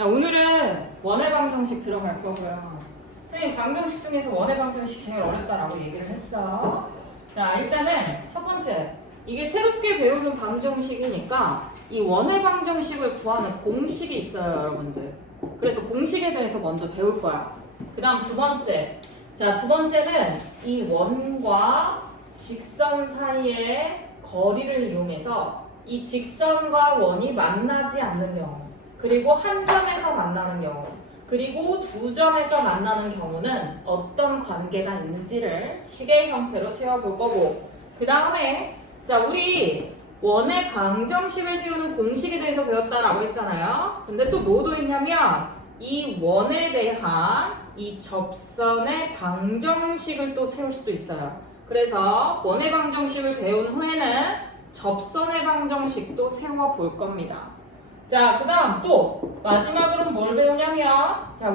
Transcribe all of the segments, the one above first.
야, 오늘은 원의 방정식 들어갈 거고요. 선생님 방정식 중에서 원의 방정식 제일 어렵다라고 얘기를 했어. 자, 일단은 첫 번째, 이게 새롭게 배우는 방정식이니까 이 원의 방정식을 구하는 공식이 있어요, 여러분들. 그래서 공식에 대해서 먼저 배울 거야. 그 다음 두 번째, 자, 두 번째는 이 원과 직선 사이의 거리를 이용해서 이 직선과 원이 만나지 않는 경우, 그리고 한 점에서 만나는 경우, 그리고 두 점에서 만나는 경우는 어떤 관계가 있는지를 식의 형태로 세워볼 거고, 그 다음에 자, 우리 원의 방정식을 세우는 공식에 대해서 배웠다라고 했잖아요. 근데 또 뭐도 있냐면 이 원에 대한 이 접선의 방정식을 또 세울 수도 있어요. 그래서 원의 방정식을 배운 후에는 접선의 방정식도 세워볼 겁니다. 자, 그 다음 또 마지막으로 뭘 배우냐면, 자,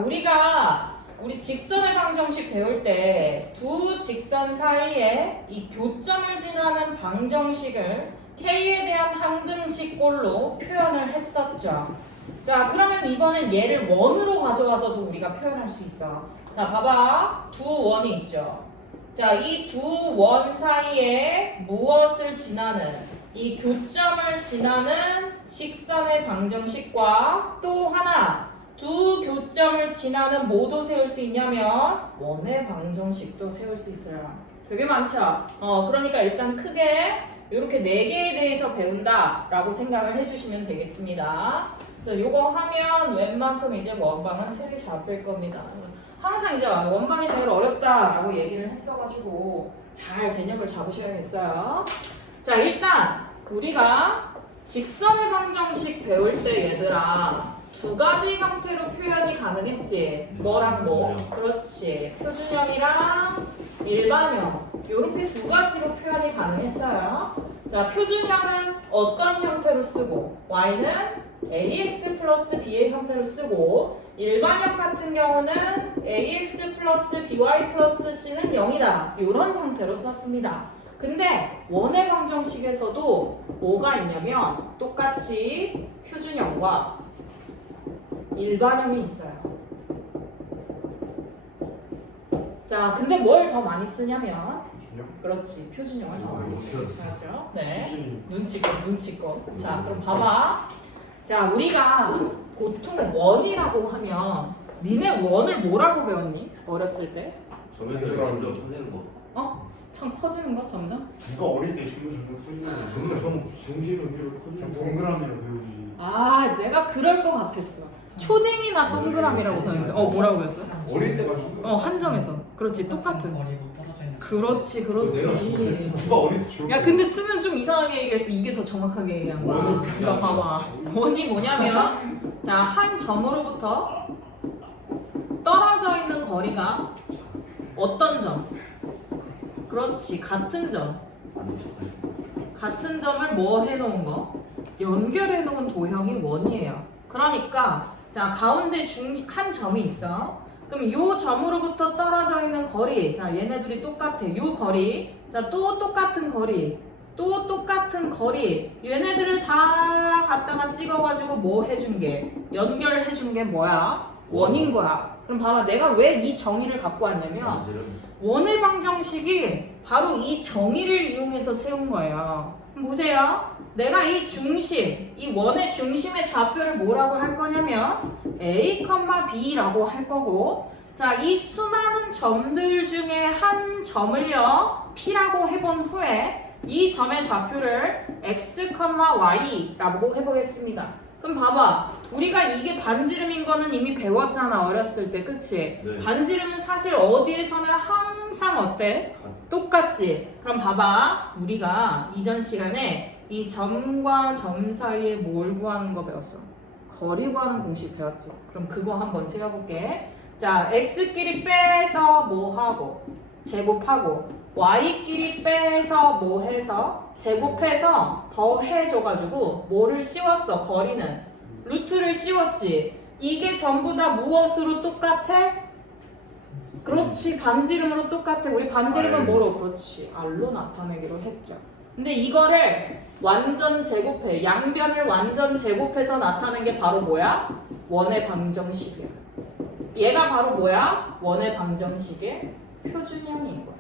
우리 직선의 방정식 배울 때 두 직선 사이에 이 교점을 지나는 방정식을 K에 대한 항등식꼴로 표현을 했었죠. 자, 그러면 이번엔 얘를 원으로 가져와서도 우리가 표현할 수 있어. 자, 봐봐. 두 원이 있죠. 자, 이 두 원 사이에 무엇을 지나는, 이 교점을 지나는 직선의 방정식과 또 하나, 두 교점을 지나는 뭐도 세울 수 있냐면 원의 방정식도 세울 수 있어요. 되게 많죠? 그러니까 일단 크게 이렇게 네 개에 대해서 배운다라고 생각을 해주시면 되겠습니다. 자, 요거 하면 웬만큼 이제 원방은 틀이 잡힐 겁니다. 항상 이제 원방이 제일 어렵다라고 얘기를 했어가지고 잘 개념을 잡으셔야겠어요. 자, 일단 우리가 직선의 방정식 배울 때 얘들아 두 가지 형태로 표현이 가능했지. 뭐랑 뭐? 그렇지. 표준형이랑 일반형. 이렇게 두 가지로 표현이 가능했어요. 자, 표준형은 어떤 형태로 쓰고, y는 ax 플러스 b의 형태로 쓰고, 일반형 같은 경우는 ax 플러스 by 플러스 c는 0이다. 이런 형태로 썼습니다. 근데 원의 방정식에서도 뭐가 있냐면 똑같이 표준형과 일반형이 있어요. 자, 근데 뭘 더 많이 쓰냐면 그렇지, 표준형을 더 많이 쓰죠. 네, 눈치껏. 자, 그럼 봐봐. 자, 우리가 보통 원이라고 하면 니네 원을 뭐라고 배웠니? 어렸을 때? 점에서 점점 풀리는 거. 참 커지는 거 점점? 누가 어릴 때 점점 풀리는 점점 중심을 위로 커지는 거. 동그라미로 배우지. 아, 내가 그럴 것 같았어. 초딩이나 동그라미라고 배웠는데, 뭐라고 배웠어? 어릴 때 가지고 한 점에서. 그렇지, 똑같은. 그렇지. 누가 어릴 때 주로 야, 근데 쓰면 좀 이상하게 얘기했어. 이게 더 정확하게 얘기한 거야. 원은 이거 봐봐. 원이 뭐냐면, 자, 한 점으로부터 떨어져 있는 거리가 어떤 점? 그렇지, 같은 점. 같은 점을 뭐 해놓은 거? 연결해 놓은 도형이 원이에요. 그러니까, 자, 가운데 한 점이 있어. 그럼 이 점으로부터 떨어져 있는 거리, 자, 얘네들이 똑같아. 이 거리, 자, 또 똑같은 거리, 또 똑같은 거리, 얘네들을 다 갖다가 찍어가지고 뭐 해준 게, 연결해준 게 뭐야? 원인 거야. 그럼 봐봐, 내가 왜 이 정의를 갖고 왔냐면 원의 방정식이 바로 이 정의를 이용해서 세운 거예요. 그럼 보세요. 내가 이 중심, 이 원의 중심의 좌표를 뭐라고 할 거냐면 A, B라고 할 거고, 자, 이 수많은 점들 중에 한 점을요 P라고 해본 후에 이 점의 좌표를 X, Y라고 해보겠습니다. 그럼 봐봐, 우리가 이게 반지름인 거는 이미 배웠잖아, 어렸을 때, 그치? 네. 반지름은 사실 어디에서나 항상 어때? 똑같지? 그럼 봐봐, 우리가 이전 시간에 이 점과 점 사이에 뭘 구하는 거 배웠어? 거리 구하는 공식 배웠지? 그럼 그거 한번 세워볼게. 자, x끼리 빼서 뭐 하고 제곱하고, y끼리 빼서 뭐 해서 제곱해서 더해줘가지고 뭐를 씌웠어? 거리는 루트를 씌웠지. 이게 전부 다 무엇으로 똑같아? 그렇지, 반지름으로 똑같아. 우리 반지름은 뭐로? 그렇지, R로 나타내기로 했죠. 근데 이거를 완전 제곱해, 양변을 완전 제곱해서 나타낸 게 바로 뭐야? 원의 방정식이야. 얘가 바로 뭐야? 원의 방정식의 표준형인 거야.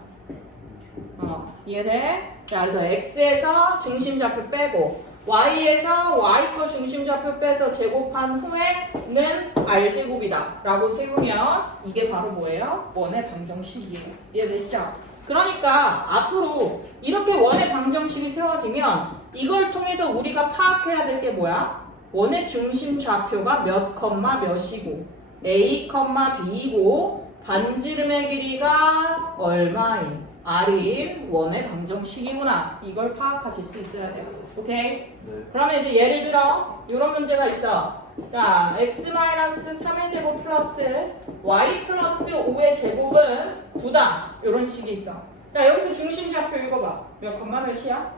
이해돼? 자, 그래서 x에서 중심좌표 빼고 y에서 y 거 중심좌표 빼서 제곱한 후에는 r제곱이다 라고 세우면 이게 바로 뭐예요? 원의 방정식이에요. 이해되시죠? 그러니까 앞으로 이렇게 원의 방정식이 세워지면 이걸 통해서 우리가 파악해야 될 게 뭐야? 원의 중심좌표가 몇 컴마 몇이고 a, b이고 반지름의 길이가 얼마인 r이 원의 방정식이구나. 이걸 파악하실 수 있어야 돼요. 오케이? 네. 그러면 이제 예를 들어 이런 문제가 있어. 자, x-3의 제곱 플러스 y 플러스 5의 제곱은 9다. 이런 식이 있어. 자, 여기서 중심좌표 읽어봐. 몇 컴마 몇이야?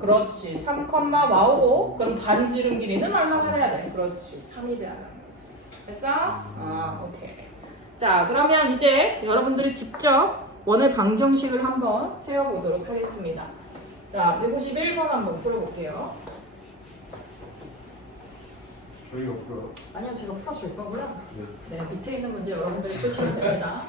그렇지. 3, 마오고 그럼 반지름 길이는 얼마가 돼야 돼? 그렇지. 3이 돼야 되는 거지. 됐어? 오케이. 자, 그러면 이제 여러분들이 직접 원의 방정식을 한번 세워보도록 하겠습니다. 자, 151번 한번 풀어볼게요. 저희가 풀어요. 아니요, 제가 풀어줄 거고요. 네. 네, 밑에 있는 문제 여러분들이 푸시면 됩니다.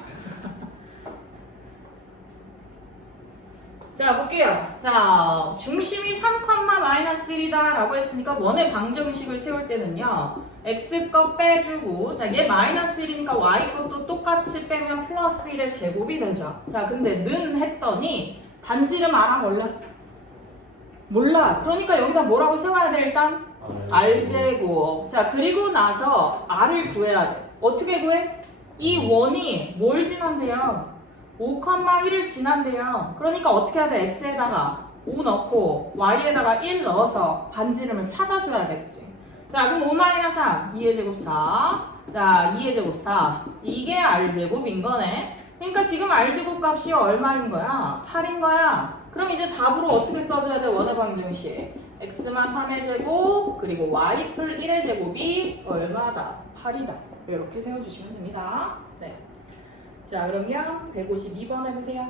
자, 볼게요. 자, 중심이 3,-1이다 라고 했으니까 원의 방정식을 세울 때는요. x 것 빼주고, 자, 얘 -1이니까 y 것도 똑같이 빼면 플러스 1의 제곱이 되죠. 자, 근데 는 했더니 반지름 알아? 몰라? 몰라. 그러니까 여기다 뭐라고 세워야 돼, 일단? r제곱. 자, 그리고 나서 r을 구해야 돼. 어떻게 구해? 이 원이 뭘 지난대요? 5,1을 지난대요. 그러니까 어떻게 해야 돼? x에다가 5 넣고 y에다가 1 넣어서 반지름을 찾아줘야겠지. 자, 그럼 5-3, 2의 제곱 4. 자, 2의 제곱 4. 이게 r제곱인 거네. 그러니까 지금 r제곱 값이 얼마인 거야? 8인 거야. 그럼 이제 답으로 어떻게 써줘야 돼? 원의 방정식. x만 3의 제곱 그리고 y 풀 1의 제곱이 얼마다? 8이다. 이렇게 세워주시면 됩니다. 네. 자, 그러면 152번 해보세요.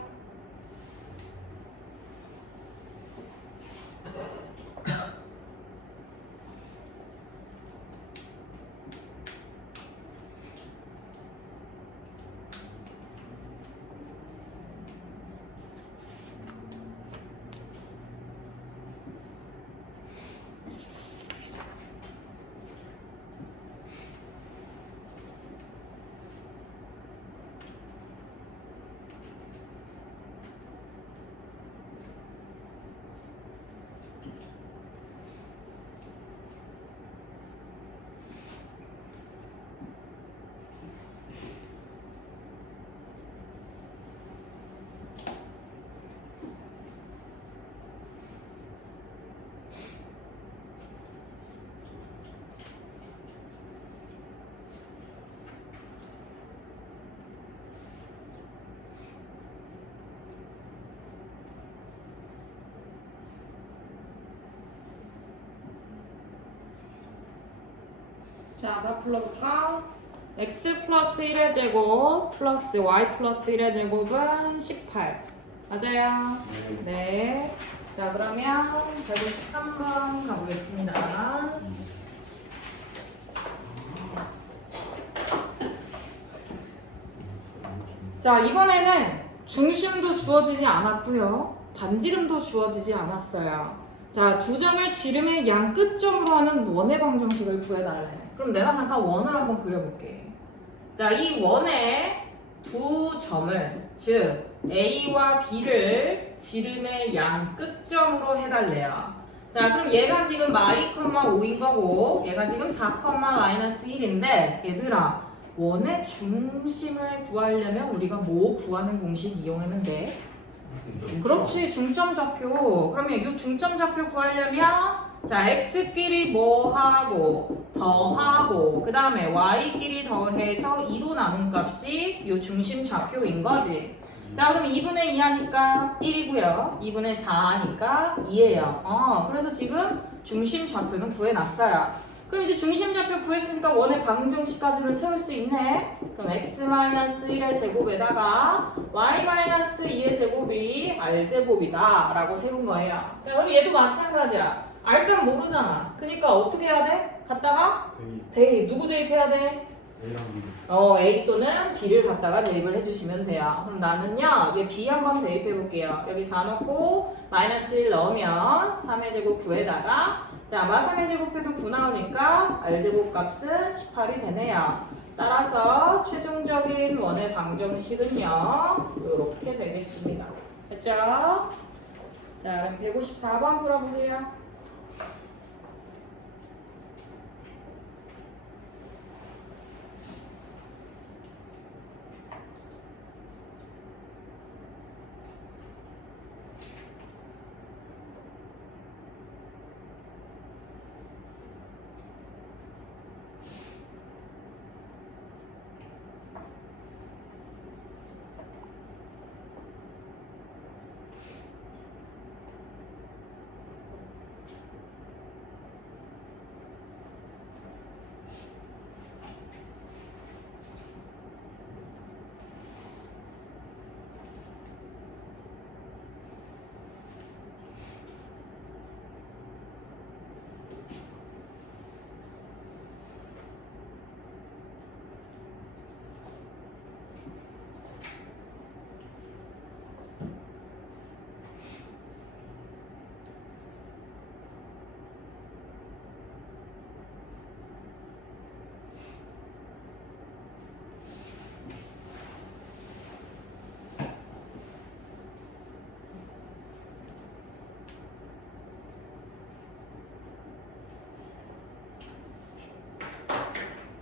자, 다 불러볼까? x 플러스 1의 제곱 플러스 y 플러스 1의 제곱은 18. 맞아요? 네. 자, 그러면 153번 가보겠습니다. 자, 이번에는 중심도 주어지지 않았고요. 반지름도 주어지지 않았어요. 자, 두 점을 지름의 양 끝점으로 하는 원의 방정식을 구해달래. 그럼 내가 잠깐 원을 한번 그려볼게. 자, 이 원의 두 점을, 즉 A와 B를 지름의 양 끝점으로 해달래요. 자, 그럼 얘가 지금 y,5인 거고 얘가 지금 4,-1인데 얘들아, 원의 중심을 구하려면 우리가 뭐 구하는 공식 이용하면 돼? 그렇지, 중점좌표. 그러면 이 중점좌표 구하려면 자, x끼리 뭐 하고 더하고 그 다음에 y끼리 더해서 2로 나눈 값이 이 중심좌표인 거지. 자, 그럼 2분의 2 하니까 1이고요. 2분의 4 하니까 2예요. 그래서 지금 중심좌표는 구해놨어요. 그럼 이제 중심좌표 구했으니까 원의 방정식까지를 세울 수 있네. 그럼 x-1의 제곱에다가 y-2의 제곱이 r제곱이다 라고 세운 거예요. 자, 그럼 얘도 마찬가지야. r값 모르잖아. 그러니까 어떻게 해야 돼? 갖다가 A 대입. 누구 대입해야 돼? A랑 B A 또는 B를 갖다가 대입을 해주시면 돼요. 그럼 나는요, 얘 B 한번 대입해 볼게요. 여기 4 넣고 마이너스 1 넣으면 3의 제곱 9에다가 자, 마 3의 제곱해도 9 나오니까 R제곱 값은 18이 되네요. 따라서 최종적인 원의 방정식은요, 이렇게 되겠습니다. 됐죠? 자, 그럼 154번 풀어보세요.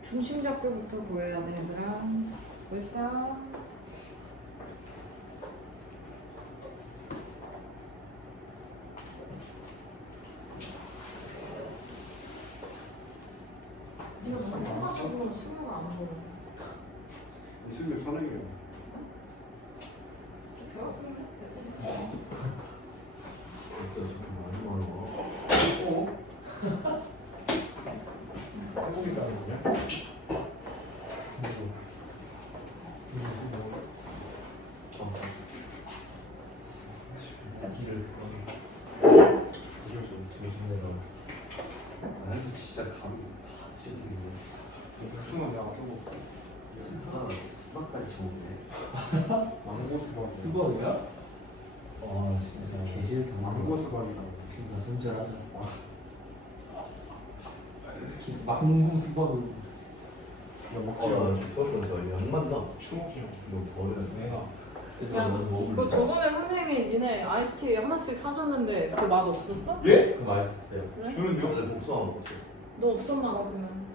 중심 잡기부터 구해야 돼, 얘들아. 벌써? 네가 너무 해가지고 수능을 안 보고 있으면 사능이에요. 배웠으면 해도 되지. 그래서 지금 많이 먹는 거. 어? 해석이 다른 거냐? 그래서 진짜 감이 다 진짜 수만 내가 또 수박까지 먹네. 망고 수박. 수박이야? 와 진짜 개질 망고 수박이라고. 진짜 손절하자. 망고 수박은 나 먹지 나 마. 죽었어. 양만다. 추먹지 마. 이거 버려야 돼. 내가 야, 너 저번에 선생님이 니네 아이스티 하나씩 사줬는데 그 맛 없었어? 예? 그거 맛있었어요. 그래? 저는요? 근데 복숭아 먹었어. 너 없었나 봐, 그러면.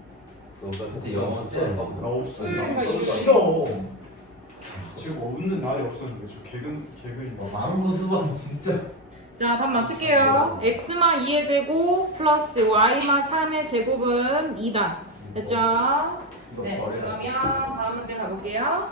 너가 그때 영어 때 나 없어. 그러니까 나 이거 싫어. 지금 없는 날이 없었는데 저 개근이 망고 수박은 진짜 자, 답 맞출게요. x마 2의 제곱 플러스 y마 3의 제곱은 2다. 됐죠? 네, 그러면 다음 문제 가볼게요.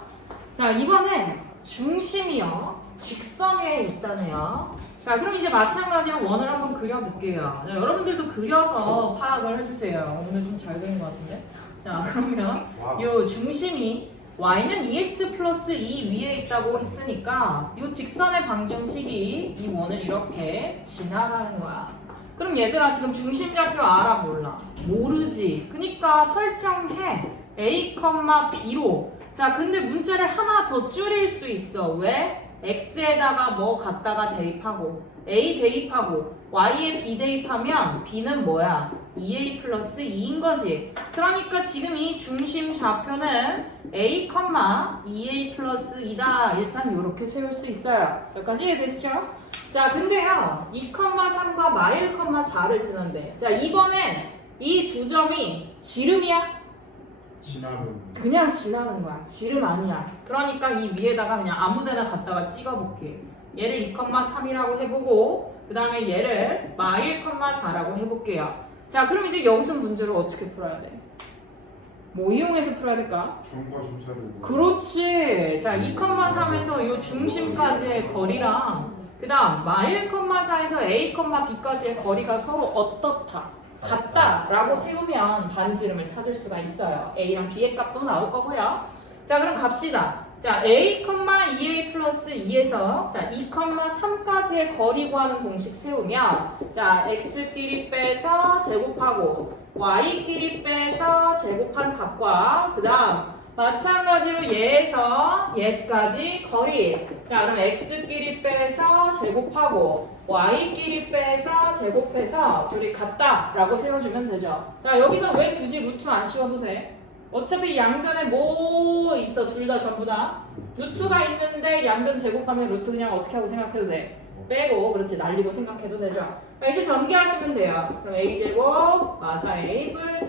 자, 이번엔 중심이요. 직선 위에 있다네요. 자, 그럼 이제 마찬가지로 원을 한번 그려볼게요. 자, 여러분들도 그려서 파악을 해주세요. 오늘 좀 잘 그린 것 같은데. 자, 그러면 요 중심이 y는 2x 플러스 2 위에 있다고 했으니까 이 직선의 방정식이 이 원을 이렇게 지나가는 거야. 그럼 얘들아 지금 중심좌표 알아 몰라? 모르지. 그러니까 설정해. a, b로. 자 근데 문자를 하나 더 줄일 수 있어. 왜? x에다가 뭐 갖다가 대입하고 a 대입하고 y에 b 대입하면 b는 뭐야? 2a 플러스 2인 거지. 그러니까 지금 이 중심 좌표는 a, 2a 플러스 2다. 일단 이렇게 세울 수 있어요. 여기까지 이해되시죠? 자, 근데요. 2, 3과 마 1, 4를 지는데 자, 이번엔 이 두 점이 지름이야? 지나는 그냥 지나는 거야. 지름 아니야. 그러니까 이 위에다가 그냥 아무데나 갖다가 찍어볼게. 얘를 2, 3이라고 해보고 그 다음에 얘를 마 1, 4라고 해볼게요. 자, 그럼 이제 여기서 문제를 어떻게 풀어야 돼? 뭐 이용해서 풀어야 될까? 점과 점사를 그렇지. 자, 2, 3에서 이 중심까지의 거리랑 그 다음 마 1, 4에서 A, B까지의 거리가 서로 어떻다? 같다라고 세우면 반지름을 찾을 수가 있어요. A랑 B의 값도 나올 거고요. 자, 그럼 갑시다. 자, A, 2A 플러스 2에서 자, 2, 3까지의 거리 구하는 공식 세우면 자, x끼리 빼서 제곱하고 y끼리 빼서 제곱한 값과 그 다음 마찬가지로 얘에서 얘까지 거리. 자, 그럼 x끼리 빼서 제곱하고 y끼리 빼서 제곱해서 둘이 같다라고 세워주면 되죠. 자, 여기서 왜 굳이 루트 안 씌워도 돼? 어차피 양변에 뭐 있어? 둘 다 전부 다 루트가 있는데 양변 제곱하면 루트 그냥 어떻게 하고 생각해도 돼? 빼고 그렇지 날리고 생각해도 되죠. 자, 이제 전개하시면 돼요. 그럼 a제곱 마사 a 불4.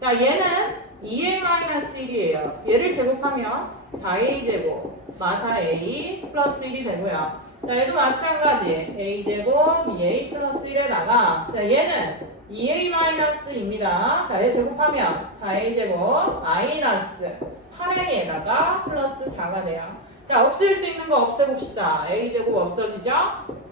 자, 얘는 2a-1이에요. 얘를 제곱하면 4a제곱 마사 a 플러스 1이 되고요. 자, 얘도 마찬가지. a제곱 2a 플러스 1에다가 자, 얘는 2a-입니다. 자, 얘 제곱하면 4a제곱 마이너스 8a에다가 플러스 4가 돼요. 자, 없앨 수 있는 거 없애봅시다. a제곱 없어지죠?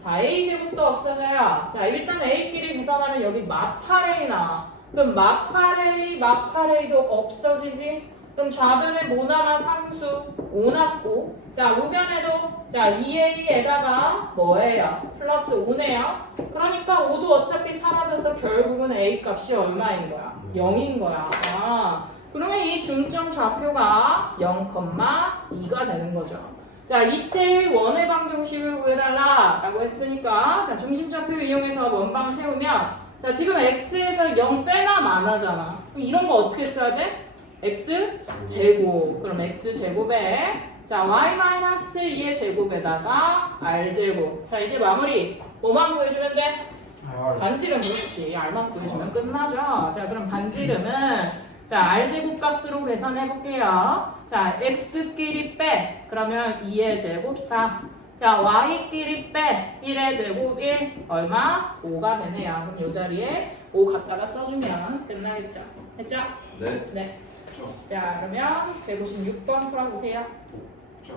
4a제곱도 없어져요. 자, 일단 a끼리 계산하면 여기 마8a 나와. 그럼 마8a도 없어지지? 그럼 좌변에 뭐 남아? 상수 5 남고 자 우변에도 자 2a에다가 뭐예요? 플러스 5네요. 그러니까 5도 어차피 사라져서 결국은 a 값이 얼마인 거야? 0인 거야. 아, 그러면 이 중점 좌표가 0,2가 되는 거죠. 자, 이때 원의 방정식을 구해달라 라고 했으니까 자 중심좌표 이용해서 원방 세우면 자 지금 x에서 0 빼나 마나잖아. 그럼 이런 거 어떻게 써야 돼? x 제곱. 그럼 x 제곱에 자 y-2의 제곱에다가 r 제곱. 자 이제 마무리. 뭐만 구해주면 돼? 반지름. 그렇지. r만 구해주면 끝나죠. 자 그럼 반지름은 자 r 제곱 값으로 계산해 볼게요. 자 x끼리 빼. 그러면 2의 제곱 4. 자, y끼리 빼 1의 제곱 1 얼마? 5가 되네요. 그럼 이 자리에 5 갖다가 써주면 끝나겠죠? 했죠? 네. 네. 자, 그러면 156번 풀어보세요. 자,